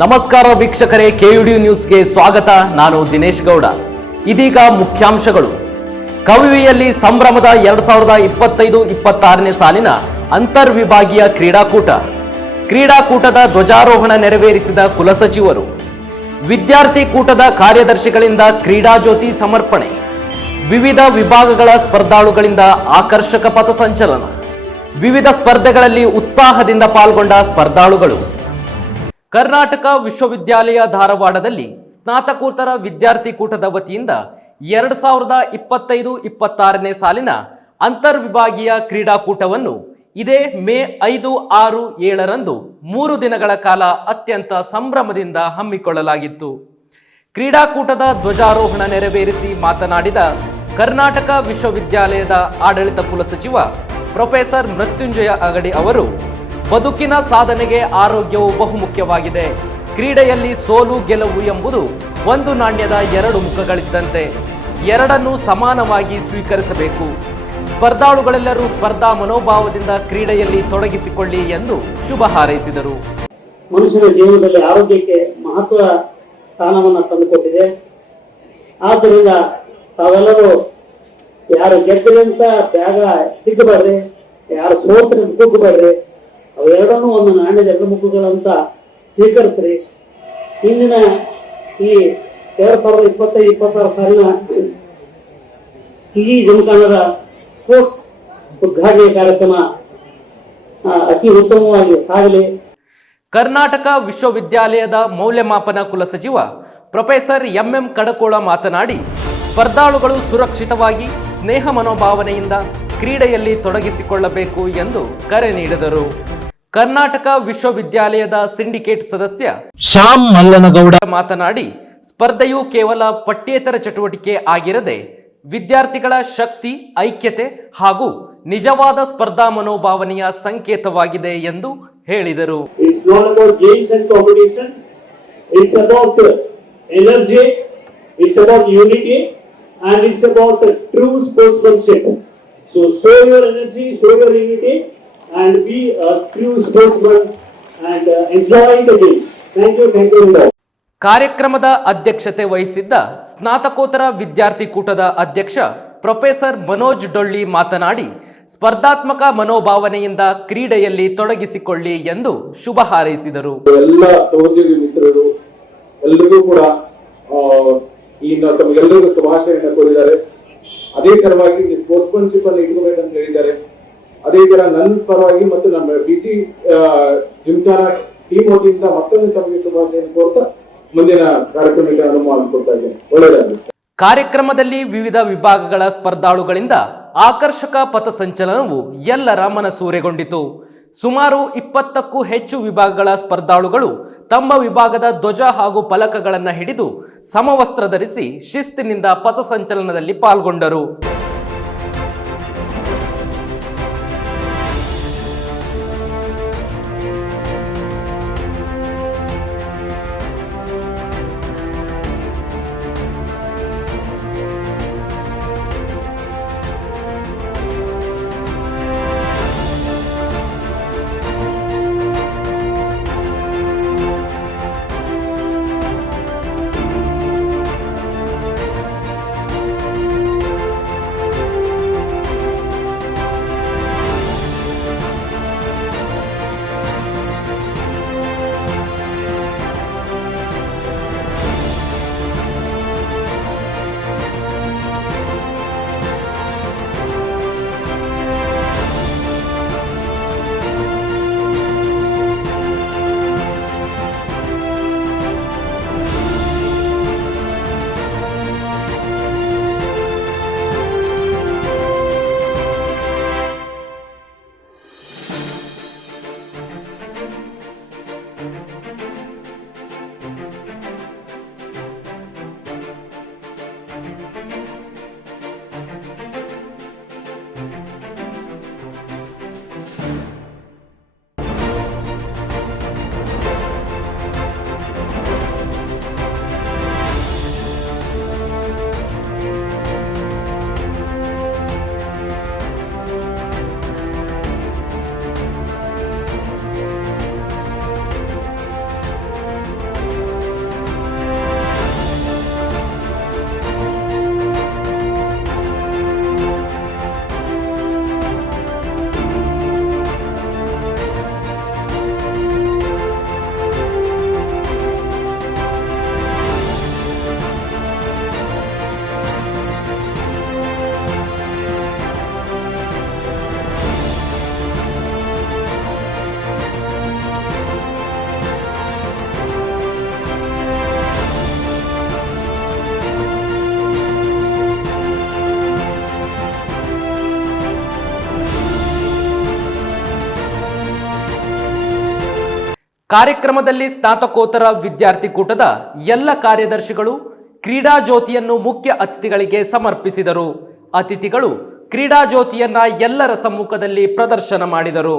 ನಮಸ್ಕಾರ ವೀಕ್ಷಕರೇ, ಕೆಯುಡಿ ನ್ಯೂಸ್ಗೆ ಸ್ವಾಗತ. ನಾನು ದಿನೇಶ್ ಗೌಡ. ಇದೀಗ ಮುಖ್ಯಾಂಶಗಳು. ಕವಿವಿಯಲ್ಲಿ ಸಂಭ್ರಮದ 2025-26ನೇ ಸಾಲಿನ ಅಂತರ್ ವಿಭಾಗೀಯ ಕ್ರೀಡಾಕೂಟದ ಧ್ವಜಾರೋಹಣ ನೆರವೇರಿಸಿದ ಕುಲಸಚಿವರು. ವಿದ್ಯಾರ್ಥಿ ಕೂಟದ ಕಾರ್ಯದರ್ಶಿಗಳಿಂದ ಕ್ರೀಡಾಜ್ಯೋತಿ ಸಮರ್ಪಣೆ. ವಿವಿಧ ವಿಭಾಗಗಳ ಸ್ಪರ್ಧಾಳುಗಳಿಂದ ಆಕರ್ಷಕ ಪಥಸಂಚಲನ. ವಿವಿಧ ಸ್ಪರ್ಧೆಗಳಲ್ಲಿ ಉತ್ಸಾಹದಿಂದ ಪಾಲ್ಗೊಂಡ ಸ್ಪರ್ಧಾಳುಗಳು. ಕರ್ನಾಟಕ ವಿಶ್ವವಿದ್ಯಾಲಯ ಧಾರವಾಡದಲ್ಲಿ ಸ್ನಾತಕೋತ್ತರ ವಿದ್ಯಾರ್ಥಿ ಕೂಟದ ವತಿಯಿಂದ 2025-26ನೇ ಸಾಲಿನ ಅಂತರ್ ವಿಭಾಗೀಯ ಕ್ರೀಡಾಕೂಟವನ್ನು ಇದೇ ಮೇ 5, 6, 7ರಂದು 3 ದಿನಗಳ ಕಾಲ ಅತ್ಯಂತ ಸಂಭ್ರಮದಿಂದ ಹಮ್ಮಿಕೊಳ್ಳಲಾಗಿತ್ತು. ಕ್ರೀಡಾಕೂಟದ ಧ್ವಜಾರೋಹಣ ನೆರವೇರಿಸಿ ಮಾತನಾಡಿದ ಕರ್ನಾಟಕ ವಿಶ್ವವಿದ್ಯಾಲಯದ ಆಡಳಿತ ಕುಲಸಚಿವ ಪ್ರೊಫೆಸರ್ ಮೃತ್ಯುಂಜಯ ಅಗಡಿ ಅವರು, ಬದುಕಿನ ಸಾಧನೆಗೆ ಆರೋಗ್ಯವು ಬಹುಮುಖ್ಯವಾಗಿದೆ. ಕ್ರೀಡೆಯಲ್ಲಿ ಸೋಲು ಗೆಲುವು ಎಂಬುದು ಒಂದು ನಾಣ್ಯದ 2 ಮುಖಗಳಿದ್ದಂತೆ. ಎರಡನ್ನೂ ಸಮಾನವಾಗಿ ಸ್ವೀಕರಿಸಬೇಕು. ಸ್ಪರ್ಧಾಳುಗಳೆಲ್ಲರೂ ಸ್ಪರ್ಧಾ ಮನೋಭಾವದಿಂದ ಕ್ರೀಡೆಯಲ್ಲಿ ತೊಡಗಿಸಿಕೊಳ್ಳಿ ಎಂದು ಶುಭ ಹಾರೈಸಿದರು. ಮನುಷ್ಯನ ಜೀವನದಲ್ಲಿ ಆರೋಗ್ಯಕ್ಕೆ ಮಹತ್ವ ಸ್ಥಾನವನ್ನು ತಂದುಕೊಟ್ಟಿದೆ. ಆದ್ದರಿಂದ ತಾವೆಲ್ಲರೂ ಯಾರು ಗೆದ್ದರೆ ಅಂತ ಬ್ಯಾಗ ಹಿಗ್ಗಬೇಡ್ರಿ, ಯಾರು ಸೋತ್ರೆ ಕುಗ್ಗಬೇಡ್ರಿ. ಅವೆರಡನ್ನೂ ಒಂದು ನಾಣ್ಯದ 2 ಮುಖಗಳಂತ ಸ್ವೀಕರಿಸ್ರಿ. ಇಂದಿನ ಈ 2025-26 ಸಾಲಿನ ಈ ಜಿಮ್ಖಾನದ ಸ್ಪೋರ್ಟ್ಸ್ ಉದ್ಘಾಟನೆ ಕಾರ್ಯಕ್ರಮ ಅತಿ ಉತ್ತಮವಾಗಿ ಸಾಗಲಿ. ಕರ್ನಾಟಕ ವಿಶ್ವವಿದ್ಯಾಲಯದ ಮೌಲ್ಯಮಾಪನ ಕುಲಸಚಿವ ಪ್ರೊಫೆಸರ್ ಎಂಎಂ ಕಡಕೋಳ ಮಾತನಾಡಿ, ಸ್ಪರ್ಧಾಳುಗಳು ಸುರಕ್ಷಿತವಾಗಿ ಸ್ನೇಹ ಮನೋಭಾವನೆಯಿಂದ ಕ್ರೀಡೆಯಲ್ಲಿ ತೊಡಗಿಸಿಕೊಳ್ಳಬೇಕು ಎಂದು ಕರೆ ನೀಡಿದರು. ಕರ್ನಾಟಕ ವಿಶ್ವವಿದ್ಯಾಲಯದ ಸಿಂಡಿಕೇಟ್ ಸದಸ್ಯ ಶ್ಯಾಮ್ ಮಲ್ಲನಗೌಡ ಮಾತನಾಡಿ, ಸ್ಪರ್ಧೆಯು ಕೇವಲ ಪಠ್ಯೇತರ ಚಟುವಟಿಕೆ ಆಗಿರದೆ ವಿದ್ಯಾರ್ಥಿಗಳ ಶಕ್ತಿ, ಐಕ್ಯತೆ ಹಾಗೂ ನಿಜವಾದ ಸ್ಪರ್ಧಾ ಮನೋಭಾವನೆಯ ಸಂಕೇತವಾಗಿದೆ ಎಂದು ಹೇಳಿದರು. And be a true sportsman and enjoy the games. Thank you all. ಕಾರ್ಯಕ್ರಮದ ಅಧ್ಯಕ್ಷತೆ ವಹಿಸಿದ್ದ ಸ್ನಾತಕೋತ್ತರ ವಿದ್ಯಾರ್ಥಿ ಕೂಟದ ಅಧ್ಯಕ್ಷ ಪ್ರೊಫೆಸರ್ ಮನೋಜ್ ಡೊಳ್ಳಿ ಮಾತನಾಡಿ, ಸ್ಪರ್ಧಾತ್ಮಕ ಮನೋಭಾವನೆಯಿಂದ ಕ್ರೀಡೆಯಲ್ಲಿ ತೊಡಗಿಸಿಕೊಳ್ಳಿ ಎಂದು ಶುಭ ಹಾರೈಸಿದರು. ಎಲ್ಲ ಸಹೋದ್ಯೋಗಿ ಮಿತ್ರರು ಎಲ್ಲರಿಗೂ ಕೂಡ ತಮಗೆಲ್ಲರಿಗೂ ಶುಭಾಶಯವನ್ನು ಕೋರಿದ್ದಾರೆ. ಅದೇ ತರವಾಗಿ ಸ್ಪೋರ್ಟ್ಸ್ಮನ್ಶಿಪ್ ಅನ್ನು ಇಟ್ಕೋಬೇಕಂತ ಹೇಳಿದ್ದಾರೆ. ಅದೇ ತರ ನನ್ನ ಪರವಾಗಿ ಮತ್ತು ನಮ್ಮ ಬಿಜಿ ಜಿಮ್ಖಾನ ಟೀಮ್ ವತಿಯಿಂದ ಮತ್ತೊಂದು ತಮಗೆ ಶುಭಾಶಯ ಕೋರ್ತಾ ಮುಂದಿನ ಕಾರ್ಯಕ್ರಮಕ್ಕೆ ಅನುವು ಮಾಡಿಕೊಡ್ತಾ ಇದ್ದೇನೆ. ಒಳ್ಳೆಯದಾಗಲಿ. ಕಾರ್ಯಕ್ರಮದಲ್ಲಿ ವಿವಿಧ ವಿಭಾಗಗಳ ಸ್ಪರ್ಧಾಳುಗಳಿಂದ ಆಕರ್ಷಕ ಪಥಸಂಚಲನವು ಎಲ್ಲರ ಮನಸೂರೆಗೊಂಡಿತು. ಸುಮಾರು 20ಕ್ಕೂ ಹೆಚ್ಚು ವಿಭಾಗಗಳ ಸ್ಪರ್ಧಾಳುಗಳು ತಮ್ಮ ವಿಭಾಗದ ಧ್ವಜ ಹಾಗೂ ಫಲಕಗಳನ್ನು ಹಿಡಿದು ಸಮವಸ್ತ್ರ ಧರಿಸಿ ಶಿಸ್ತಿನಿಂದ ಪಥಸಂಚಲನದಲ್ಲಿ ಪಾಲ್ಗೊಂಡರು. ಕಾರ್ಯಕ್ರಮದಲ್ಲಿ ಸ್ನಾತಕೋತ್ತರ ವಿದ್ಯಾರ್ಥಿ ಕೂಟದ ಎಲ್ಲ ಕಾರ್ಯದರ್ಶಿಗಳು ಕ್ರೀಡಾ ಜ್ಯೋತಿಯನ್ನು ಮುಖ್ಯ ಅತಿಥಿಗಳಿಗೆ ಸಮರ್ಪಿಸಿದರು. ಅತಿಥಿಗಳು ಕ್ರೀಡಾ ಜ್ಯೋತಿಯನ್ನ ಎಲ್ಲರ ಸಮ್ಮುಖದಲ್ಲಿ ಪ್ರದರ್ಶನ ಮಾಡಿದರು.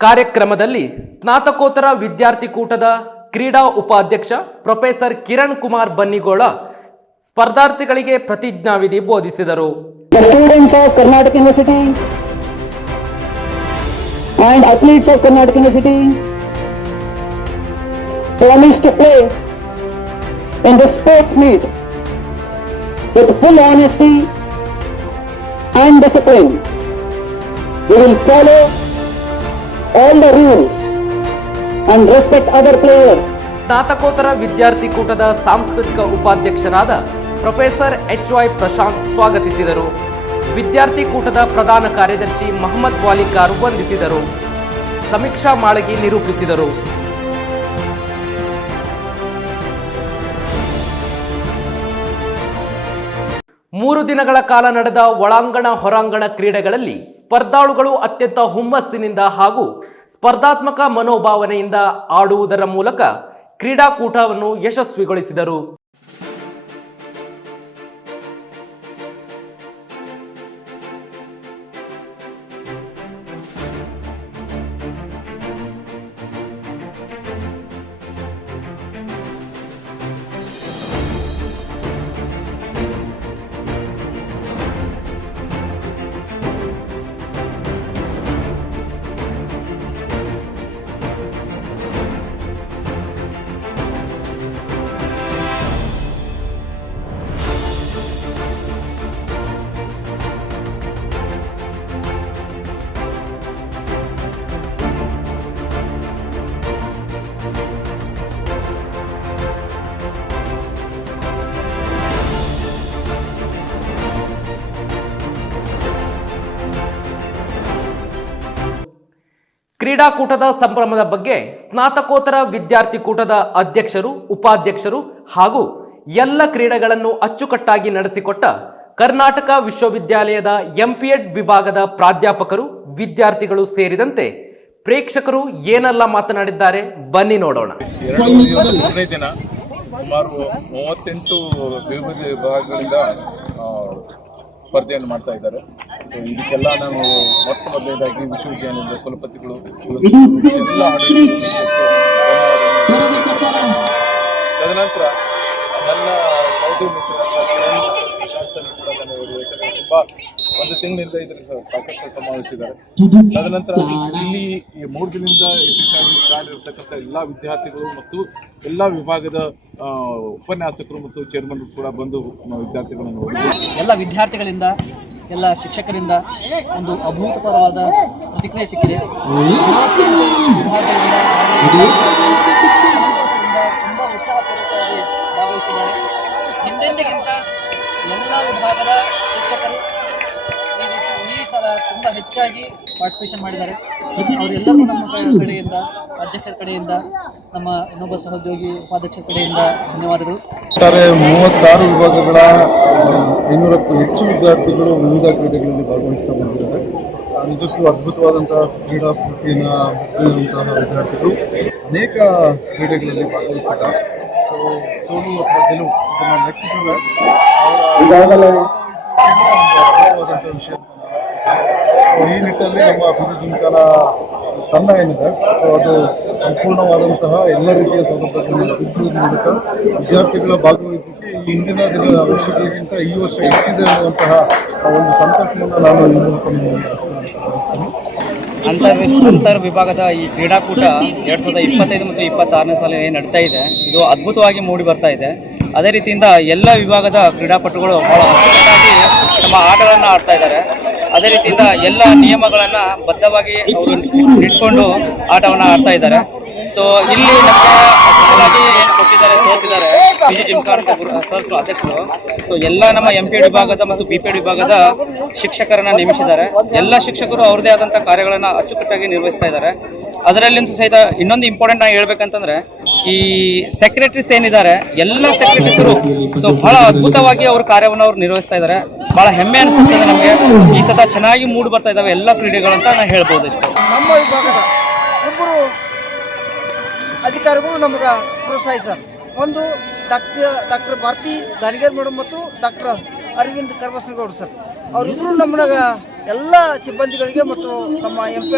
ಕಾರ್ಯಕ್ರಮದಲ್ಲಿ ಸ್ನಾತಕೋತ್ತರ ವಿದ್ಯಾರ್ಥಿ ಕೂಟದ ಕ್ರೀಡಾ ಉಪಾಧ್ಯಕ್ಷ ಪ್ರೊಫೆಸರ್ ಕಿರಣ್ ಕುಮಾರ್ ಬನ್ನಿಗೋಳ ಸ್ಪರ್ಧಾರ್ಥಿಗಳಿಗೆ ಪ್ರತಿಜ್ಞಾವಿಧಿ ಬೋಧಿಸಿದರು. Students of Karnataka University and athletes of Karnataka University promise to play in the sports meet with full honesty and discipline. We will follow all the rules and respect other players. ಸ್ನಾತಕೋತ್ತರ ವಿದ್ಯಾರ್ಥಿ ಕೂಟದ ಸಾಂಸ್ಕೃತಿಕ ಉಪಾಧ್ಯಕ್ಷರಾದ professor HY Prashant ಸ್ವಾಗತಿಸಿದರು. ವಿದ್ಯಾರ್ಥಿ ಕೂಟದ ಪ್ರಧಾನ ಕಾರ್ಯದರ್ಶಿ ಮಹಮ್ಮದ್ ವಾಲಿಕಾರ್ ವಂದಿಸಿದರು. ಸಮೀಕ್ಷಾ ಮಾಳಗಿ ನಿರೂಪಿಸಿದರು. ಮೂರು ದಿನಗಳ ಕಾಲ ನಡೆದ ಒಳಾಂಗಣ ಹೊರಾಂಗಣ ಕ್ರೀಡೆಗಳಲ್ಲಿ ಸ್ಪರ್ಧಾಳುಗಳು ಅತ್ಯಂತ ಹುಮ್ಮಸ್ಸಿನಿಂದ ಹಾಗೂ ಸ್ಪರ್ಧಾತ್ಮಕ ಮನೋಭಾವನೆಯಿಂದ ಆಡುವುದರ ಮೂಲಕ ಕ್ರೀಡಾಕೂಟವನ್ನು ಯಶಸ್ವಿಗೊಳಿಸಿದರು. ಕ್ರೀಡಾಕೂಟದ ಸಂಭ್ರಮದ ಬಗ್ಗೆ ಸ್ನಾತಕೋತ್ತರ ವಿದ್ಯಾರ್ಥಿ ಕೂಟದ ಅಧ್ಯಕ್ಷರು, ಉಪಾಧ್ಯಕ್ಷರು ಹಾಗೂ ಎಲ್ಲ ಕ್ರೀಡೆಗಳನ್ನು ಅಚ್ಚುಕಟ್ಟಾಗಿ ನಡೆಸಿಕೊಟ್ಟ ಕರ್ನಾಟಕ ವಿಶ್ವವಿದ್ಯಾಲಯದ MPEd ವಿಭಾಗದ ಪ್ರಾಧ್ಯಾಪಕರು, ವಿದ್ಯಾರ್ಥಿಗಳು ಸೇರಿದಂತೆ ಪ್ರೇಕ್ಷಕರು ಏನೆಲ್ಲ ಮಾತನಾಡಿದ್ದಾರೆ ಬನ್ನಿ ನೋಡೋಣ. ಮೂರನೇ ದಿನ ಸುಮಾರು 38 ವಿವಿಧ ವಿಭಾಗಗಳಿಂದ ಸ್ಪರ್ಧೆಯನ್ನು ಮಾಡ್ತಾ ಇದ್ದಾರೆ. ಸೊ ಇದಕ್ಕೆಲ್ಲ ನಾನು ಮೊದಲನೇದಾಗಿ ವಿಶ್ವವಿದ್ಯಾಲಯದ ಕುಲಪತಿಗಳು ಎಲ್ಲ ತದನಂತರ ನನ್ನ ಸಹೋದರಿ ಮಿತ್ರರು ಕೂಡ ಧನ್ಯವಾದಗಳು. ಯಾಕಂದರೆ ತುಂಬ ಒಂದು ತಿಂಗಳಿಂದ ಇದರಲ್ಲಿ ಸಾಕಷ್ಟು ಸಮಾವೇಶಿದ್ದಾರೆ. ತದನಂತರ ಇಲ್ಲಿ ಈ 3 ದಿನದಿಂದ ಯಶಸ್ವಿಯಾಗಿ ಕಾಲಿರ್ತಕ್ಕಂಥ ಎಲ್ಲ ವಿದ್ಯಾರ್ಥಿಗಳು ಮತ್ತು ಎಲ್ಲ ವಿಭಾಗದ ಉಪನ್ಯಾಸಕರು ಮತ್ತು ಚೇರ್ಮನ್ ಕೂಡ ಬಂದು ವಿದ್ಯಾರ್ಥಿಗಳನ್ನು ನೋಡಿದ್ದಾರೆ. ಎಲ್ಲ ವಿದ್ಯಾರ್ಥಿಗಳಿಂದ, ಎಲ್ಲ ಶಿಕ್ಷಕರಿಂದ ಒಂದು ಅಭೂತಪೂರ್ವವಾದ ಪ್ರತಿಕ್ರಿಯೆ ಸಿಕ್ಕಿದೆ. ವಿದ್ಯಾರ್ಥಿಗಳಿಂದ ತುಂಬ ಉತ್ಸಾಹಪೂರ್ವಕವಾಗಿ ಭಾಗವಹಿಸಿದ್ದಾರೆ. ಹಿಂದೆಂದಿಗಿಂತ ಎಲ್ಲ ವಿಭಾಗದ ಶಿಕ್ಷಕರು ಈ ಸಲ ತುಂಬ ಹೆಚ್ಚಾಗಿ ಪಾರ್ಟಿಸಿಪೇಷನ್ ಮಾಡಿದ್ದಾರೆ. ಅವರೆಲ್ಲರಿಗೂ ನಮ್ಮ ಕಡೆಯಿಂದ, ಅಧ್ಯಕ್ಷರ ಕಡೆಯಿಂದ, ನಮ್ಮ ಇನ್ನೊಬ್ಬ ಸಹೋದ್ಯೋಗಿ ಉಪಾಧ್ಯಕ್ಷರ ಕಡೆಯಿಂದ ಧನ್ಯವಾದಗಳು. 36 ವಿಭಾಗಗಳ 500ಕ್ಕೂ ಹೆಚ್ಚು ವಿದ್ಯಾರ್ಥಿಗಳು ವಿವಿಧ ಕ್ರೀಡೆಗಳಲ್ಲಿ ಭಾಗವಹಿಸ್ತಾ ಬಂದಿದ್ದಾರೆ. ನಿಜಕ್ಕೂ ಅದ್ಭುತವಾದಂತಹ ಕ್ರೀಡಾಪಟುವಿನ ವಿದ್ಯಾರ್ಥಿಗಳು ಅನೇಕ ಕ್ರೀಡೆಗಳಲ್ಲಿ ಭಾಗವಹಿಸಿದ್ದಾರೆ. ಸೋಲು ಅಥವಾ ಗೆಲುವು ಇದನ್ನು ಲೆಕ್ಕಿಸಿದರೆ ಅವರ ಅದ್ಭುತವಾದಂಥ ವಿಷಯ. ಈ ನಿಟ್ಟಿನಲ್ಲಿ ನಮ್ಮ ಬಿಜು ಜಿಮ್ಖಾನ ತಂಡ ಏನಿದೆ, ಸೊ ಅದು ಸಂಪೂರ್ಣವಾದಂತಹ ಎಲ್ಲ ರೀತಿಯ ಸೌಲಭ್ಯಗಳನ್ನು ತಿಳಿಸೋದ್ರ ಮೂಲಕ ವಿದ್ಯಾರ್ಥಿಗಳ ಭಾಗವಹಿಸಿಕೆ ಈ ಹಿಂದಿನ ವರ್ಷಗಳಿಗಿಂತ ಈ ವರ್ಷ ಹೆಚ್ಚಿದೆ ಅನ್ನುವಂತಹ ಒಂದು ಸಂತಸವನ್ನು ನಾನು ಈ ಮೂಲಕ ನಿಮಗೆ ಹಂಚಿಕೊಳ್ಳಿಸ್ತೀನಿ. ಅಂತರ್ ವಿಭಾಗದ ಈ ಕ್ರೀಡಾಕೂಟ 2025 ಮತ್ತು 26ನೇ ಸಾಲ ಏನು ನಡೀತಾ ಇದೆ, ಇದು ಅದ್ಭುತವಾಗಿ ಮೂಡಿ ಬರ್ತಾ ಇದೆ. ಅದೇ ರೀತಿಯಿಂದ ಎಲ್ಲ ವಿಭಾಗದ ಕ್ರೀಡಾಪಟುಗಳು ಬಹಳ ಅಚ್ಚುಕಟ್ಟಾಗಿ ನಮ್ಮ ಆಟಗಳನ್ನು ಆಡ್ತಾ ಇದ್ದಾರೆ. ಅದೇ ರೀತಿಯಿಂದ ಎಲ್ಲ ನಿಯಮಗಳನ್ನ ಬದ್ಧವಾಗಿ ಅವರು ಇಟ್ಕೊಂಡು ಆಟವನ್ನು ಆಡ್ತಾ ಇದ್ದಾರೆ. ಸೊ ಇಲ್ಲಿ ನಮಗೆ ಏನು ಕೊಟ್ಟಿದ್ದಾರೆ ಸೋತಿದ್ದಾರೆ PG ಜಿಮ್ಖಾನ ಸರ್ಸ್ ಅಧ್ಯಕ್ಷರು. ಸೊ ಎಲ್ಲ ನಮ್ಮ MP ವಿಭಾಗದ ಮತ್ತು BP ವಿಭಾಗದ ಶಿಕ್ಷಕರನ್ನ ನೇಮಿಸಿದ್ದಾರೆ. ಎಲ್ಲ ಶಿಕ್ಷಕರು ಅವ್ರದೇ ಆದಂತಹ ಕಾರ್ಯಗಳನ್ನ ಅಚ್ಚುಕಟ್ಟಾಗಿ ನಿರ್ವಹಿಸ್ತಾ ಇದ್ದಾರೆ. ಅದರಲ್ಲಿಂತೂ ಸಹಿತ ಇನ್ನೊಂದು ಇಂಪಾರ್ಟೆಂಟ್ ನಾನು ಹೇಳ್ಬೇಕಂತಂದ್ರೆ ಈ ಸೆಕ್ರೆಟರೀಸ್ ಏನಿದ್ದಾರೆ ಎಲ್ಲ ಸೆಕ್ರೆಟರೀಸರು ಸೊ ಬಹಳ ಅದ್ಭುತವಾಗಿ ಅವ್ರ ಕಾರ್ಯವನ್ನು ಅವ್ರು ನಿರ್ವಹಿಸ್ತಾ ಇದ್ದಾರೆ. ಬಹಳ ಹೆಮ್ಮೆ ಅನಿಸುತ್ತದೆ ನಮಗೆ. ಈ ಸತ ಚೆನ್ನಾಗಿ ಮೂಡ್ ಬರ್ತಾ ಇದಾವೆ ಎಲ್ಲ ಕ್ರೀಡೆಗಳಂತ ನಾನು ಹೇಳ್ಬೋದು ಅಷ್ಟೇ. ನಮ್ಮ ವಿಭಾಗದ ಇಬ್ಬರು ಅಧಿಕಾರಿಗಳು ನಮಗೆ ಪ್ರೋತ್ಸಾಹಿಸ್ತಾರೆ. ಒಂದು ಡಾಕ್ಟರ್ ಭಾರತಿ ದಾನಿಗೇರ್ ಮೇಡಮ್ ಮತ್ತು ಡಾಕ್ಟರ್ ಅರವಿಂದ್ ಕರ್ಬಸ್ನಗೌಡ ಸರ್. ಅವರಿಬ್ಬರು ನಮ್ಮನಾಗ ಎಲ್ಲ ಸಿಬ್ಬಂದಿಗಳಿಗೆ ಮತ್ತು ನಮ್ಮ MP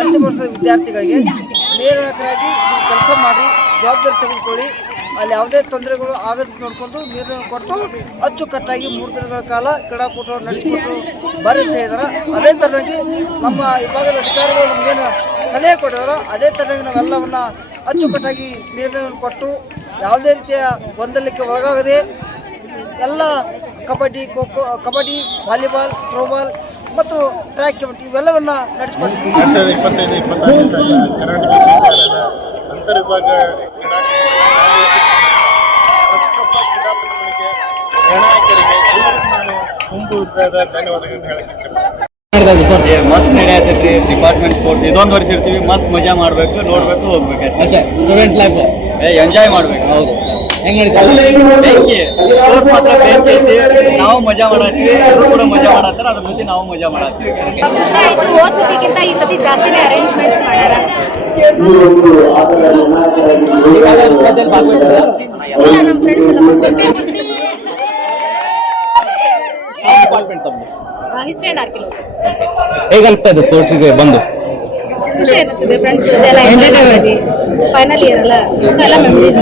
ಅಂತಿಮ ವರ್ಷದ ವಿದ್ಯಾರ್ಥಿಗಳಿಗೆ ನಿರ್ಣಾಯಕರಾಗಿ ಕೆಲಸ ಮಾಡಿ ಜವಾಬ್ದಾರಿ ತೆಗೆದುಕೊಳ್ಳಿ, ಅಲ್ಲಿ ಯಾವುದೇ ತೊಂದರೆಗಳು ಆಗದಂತೆ ನೋಡಿಕೊಂಡು ನಿರ್ಣಯ ಕೊಟ್ಟು ಅಚ್ಚುಕಟ್ಟಾಗಿ 3 ದಿನಗಳ ಕಾಲ ಕ್ರೀಡಾಕೂಟವನ್ನು ನಡೆಸಿಕೊಟ್ಟು ಬರೀ ಅಂತ ಹೇಳಿದಾರೆ. ಅದೇ ಥರನಾಗಿ ನಮ್ಮ ವಿಭಾಗದ ಅಧಿಕಾರಿಗಳು ನಮಗೇನು ಸಲಹೆ ಕೊಟ್ಟಿದಾರೋ ಅದೇ ಥರನಾಗಿ ನಾವೆಲ್ಲವನ್ನು ಅಚ್ಚುಕಟ್ಟಾಗಿ ನಿರ್ಣಯವನ್ನು ಕೊಟ್ಟು ಯಾವುದೇ ರೀತಿಯ ಗೊಂದಲಕ್ಕೆ ಒಳಗಾಗದೆ ಎಲ್ಲ ಕಬಡ್ಡಿ, ಖೋಖೋ, ಕಬಡ್ಡಿ, ವಾಲಿಬಾಲ್, ಥ್ರೋಬಾಲ್ ಮತ್ತು ಟ್ರ್ಯಾಕ್ ಇವೆಲ್ಲವನ್ನ ನಡೆಸಿಕೊಟ್ಟಿದ್ದೀವಿ. 2025-26 ಕರ್ನಾಟಕ ಸರ್ಕಾರದ ಅಂತರ್ವಿಭಾಗ ಕ್ರೀಡಾಪಟುಗಳಿಗೆ ನಿರ್ಣಾಯಕರಿಗೆ ಎಲ್ಲರಿಗೂ ನಾನು ತುಂಬು ಧನ್ಯವಾದಗಳನ್ನು ಹೇಳಕ್ಕೆ ಮಸ್ತ್ ನಡೆಯತೈತಿ ಡಿಪಾರ್ಟ್ಮೆಂಟ್ ಸ್ಪೋರ್ಟ್ಸ್. ಇದೊಂದು ವರ್ಷ ಇರ್ತೀವಿ, ಮಸ್ತ್ ಮಜಾ ಮಾಡಬೇಕು, ನೋಡ್ಬೇಕು, ಹೋಗ್ಬೇಕು ಅಷ್ಟೇ. ಸ್ಟೂಡೆಂಟ್ ಲೈಫ್ ಎಂಜಾಯ್ ಮಾಡ್ಬೇಕು. ಹೌದು, ಹೆಂಗ್ ಬೆಂಕಿ ಸ್ಪೋರ್ಟ್ಸ್ ಮಾತ್ರ ಬೆಂಕಿ ಐತಿ. ನಾವು ಮಜಾ ಮಾಡತ್ತೀವಿ, ಎಲ್ಲರೂ ಕೂಡ ಮಜಾ ಮಾಡತ್ತಾರ, ಅದ್ರ ಜೊತೆ ನಾವು ಮಜಾ ಮಾಡತ್ತೀವಿ. ಹೋದ್ ಸತಿಗಿಂತ ಈ ಸತಿ ಜಾಸ್ತಿನೇ ಅರೇಂಜ್ಮೆಂಟ್ಸ್ ಮಾಡ್ಯಾರ. ಎಲ್ಲ ನಮ್ಮ ಫ್ರೆಂಡ್ಸ್ ಎಲ್ಲ ಹಿಸ್ಟ್ರಿ ಅಂಡ್ ಆರ್ಕಿಯಾಲಜಿ. ಹೇಗೆ ಅನಿಸ್ತಾ ಇದೆ ಸ್ಪೋರ್ಟ್ಸ್ಗೆ ಬಂದು? ಖುಷಿ ಅನಿಸ್ತದೆ, ಫ್ರೆಂಡ್ಸ್ ಜೊತೆ ಎಲ್ಲ ಎಂಜಾಯ್ ಮಾಡಿ. ಫೈನಲ್ ಇಯರ್ ಅಲ್ಲ, ಎಲ್ಲ ಮೆಮೊರೀಸ್.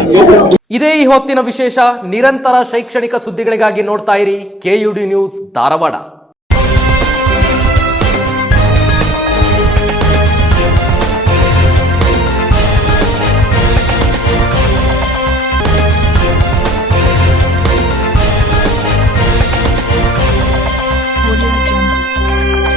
ಇದೇ ಈ ಹೊತ್ತಿನ ವಿಶೇಷ. ನಿರಂತರ ಶೈಕ್ಷಣಿಕ ಸುದ್ದಿಗಳಿಗಾಗಿ ನೋಡ್ತಾ ಇರಿ KUD ನ್ಯೂಸ್ ಧಾರವಾಡ.